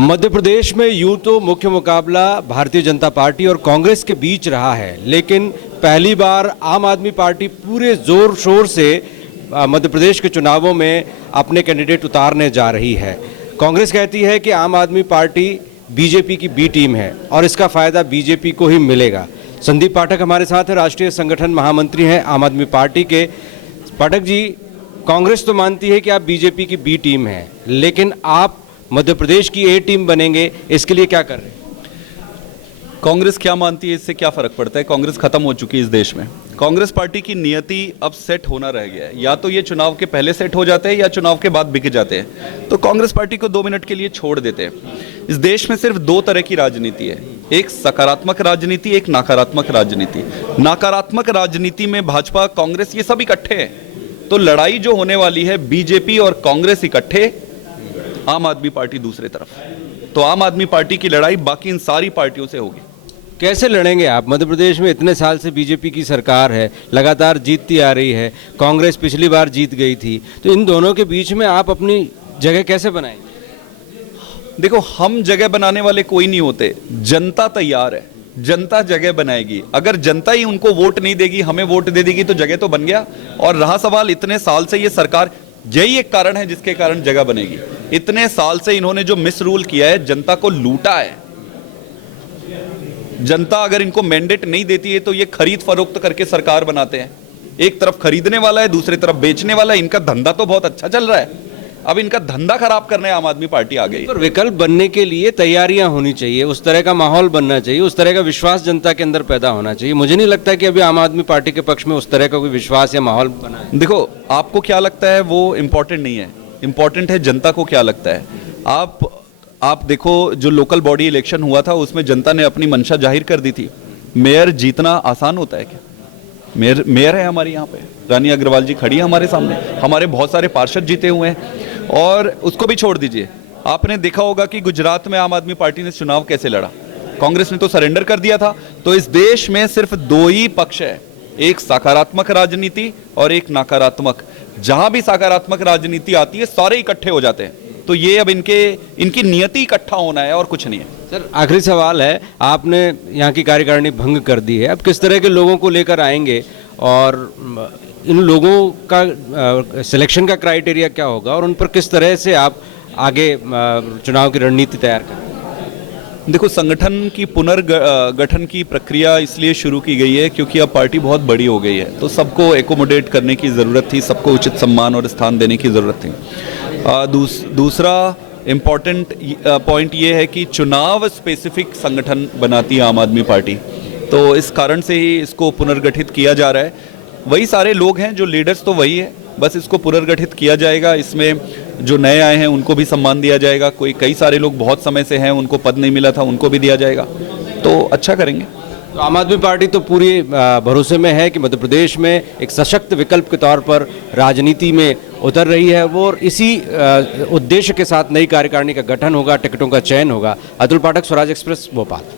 मध्य प्रदेश में यूं तो मुख्य मुकाबला भारतीय जनता पार्टी और कांग्रेस के बीच रहा है, लेकिन पहली बार आम आदमी पार्टी पूरे जोर शोर से मध्य प्रदेश के चुनावों में अपने कैंडिडेट उतारने जा रही है। कांग्रेस कहती है कि आम आदमी पार्टी बीजेपी की बी टीम है और इसका फायदा बीजेपी को ही मिलेगा। संदीप पाठक हमारे साथ है, राष्ट्रीय संगठन महामंत्री हैं आम आदमी पार्टी के। पाठक जी, कांग्रेस तो मानती है कि आप बीजेपी की बी टीम है, लेकिन आप मध्य प्रदेश की ए टीम बनेंगे, इसके लिए क्या कर रहे हैं? कांग्रेस क्या मानती है इससे क्या फर्क पड़ता है? कांग्रेस खत्म हो चुकी है इस देश में। कांग्रेस पार्टी की नियति अब सेट होना रह गया है। या तो ये चुनाव के पहले सेट हो जाते हैं या चुनाव के बाद बिक जाते हैं। तो कांग्रेस पार्टी को 2 मिनट के लिए छोड़ देते हैं। इस देश में सिर्फ 2 तरह की राजनीति है, एक सकारात्मक राजनीति, एक नकारात्मक राजनीति। नकारात्मक राजनीति में भाजपा, कांग्रेस ये सब इकट्ठे हैं। तो लड़ाई जो होने वाली है, बीजेपी और कांग्रेस इकट्ठे, आम आदमी पार्टी दूसरे तरफ। तो आम आदमी पार्टी की लड़ाई बाकी इन सारी पार्टियों से होगी। कैसे लड़ेंगे आप? मध्य प्रदेश में इतने साल से बीजेपी की सरकार है, लगातार जीतती आ रही है, कांग्रेस पिछली बार जीत गई थी, तो इन दोनों के बीच में आप अपनी जगह कैसे बनाएंगे? देखो, हम जगह बनाने वाले कोई नहीं होते, जनता तैयार है, जनता जगह बनाएगी। अगर जनता ही उनको वोट नहीं देगी, हमें वोट दे देगी, तो जगह तो बन गया। और रहा सवाल, इतने साल से ये सरकार, यही एक कारण है जिसके कारण जगह बनेगी। इतने साल से इन्होंने जो मिस रूल किया है, जनता को लूटा है। जनता अगर इनको मैंडेट नहीं देती है तो ये खरीद फरोख्त करके सरकार बनाते हैं। एक तरफ खरीदने वाला है, दूसरी तरफ बेचने वाला है। इनका धंधा तो बहुत अच्छा चल रहा है, अब इनका धंधा खराब करने आम आदमी पार्टी आ गई। पर विकल्प बनने के लिए तैयारियां होनी चाहिए, उस तरह का माहौल बनना चाहिए, उस तरह का विश्वास जनता के अंदर पैदा होना चाहिए। मुझे नहीं लगता कि अभी आम आदमी पार्टी के पक्ष में उस तरह का कोई विश्वास या माहौल बना है। देखो, आपको क्या लगता है वो इम्पोर्टेंट नहीं है, इम्पोर्टेंट है जनता को क्या लगता है। आप देखो, जो लोकल बॉडी इलेक्शन हुआ था उसमें जनता ने अपनी मंशा जाहिर कर दी थी। मेयर जीतना आसान होता है क्या? मेयर है हमारे यहाँ पे, रानी अग्रवाल जी खड़ी है हमारे सामने, हमारे बहुत सारे पार्षद जीते हुए हैं। और उसको भी छोड़ दीजिए, आपने देखा होगा कि गुजरात में आम आदमी पार्टी ने चुनाव कैसे लड़ा। कांग्रेस ने तो सरेंडर कर दिया था। तो इस देश में सिर्फ 2 ही पक्ष है, एक सकारात्मक राजनीति और एक नकारात्मक। जहां भी सकारात्मक राजनीति आती है, सारे इकट्ठे हो जाते हैं। तो ये अब इनकी नियति इकट्ठा होना है और कुछ नहीं है। सर, आखिरी सवाल है, आपने यहाँ की कार्यकारिणी भंग कर दी है, अब किस तरह के लोगों को लेकर आएंगे और इन लोगों का सिलेक्शन का क्राइटेरिया क्या होगा और उन पर किस तरह से आप आगे चुनाव की रणनीति तैयार करें? देखो, संगठन की पुनर्गठन की प्रक्रिया इसलिए शुरू की गई है क्योंकि अब पार्टी बहुत बड़ी हो गई है, तो सबको एकोमोडेट करने की ज़रूरत थी, सबको उचित सम्मान और स्थान देने की ज़रूरत थी। दूसरा इम्पॉर्टेंट पॉइंट ये है कि चुनाव स्पेसिफिक संगठन बनाती है आम आदमी पार्टी, तो इस कारण से ही इसको पुनर्गठित किया जा रहा है। वही सारे लोग हैं, जो लीडर्स तो वही है, बस इसको पुनर्गठित किया जाएगा। इसमें जो नए आए हैं उनको भी सम्मान दिया जाएगा। कई सारे लोग बहुत समय से हैं, उनको पद नहीं मिला था, उनको भी दिया जाएगा। तो अच्छा करेंगे। तो आम आदमी पार्टी तो पूरी भरोसे में है कि मध्य प्रदेश में एक सशक्त विकल्प के तौर पर राजनीति में उतर रही है वो, और इसी उद्देश्य के साथ नई कार्यकारिणी का गठन होगा, टिकटों का चयन होगा। अतुल पाठक, स्वराज एक्सप्रेस, भोपाल।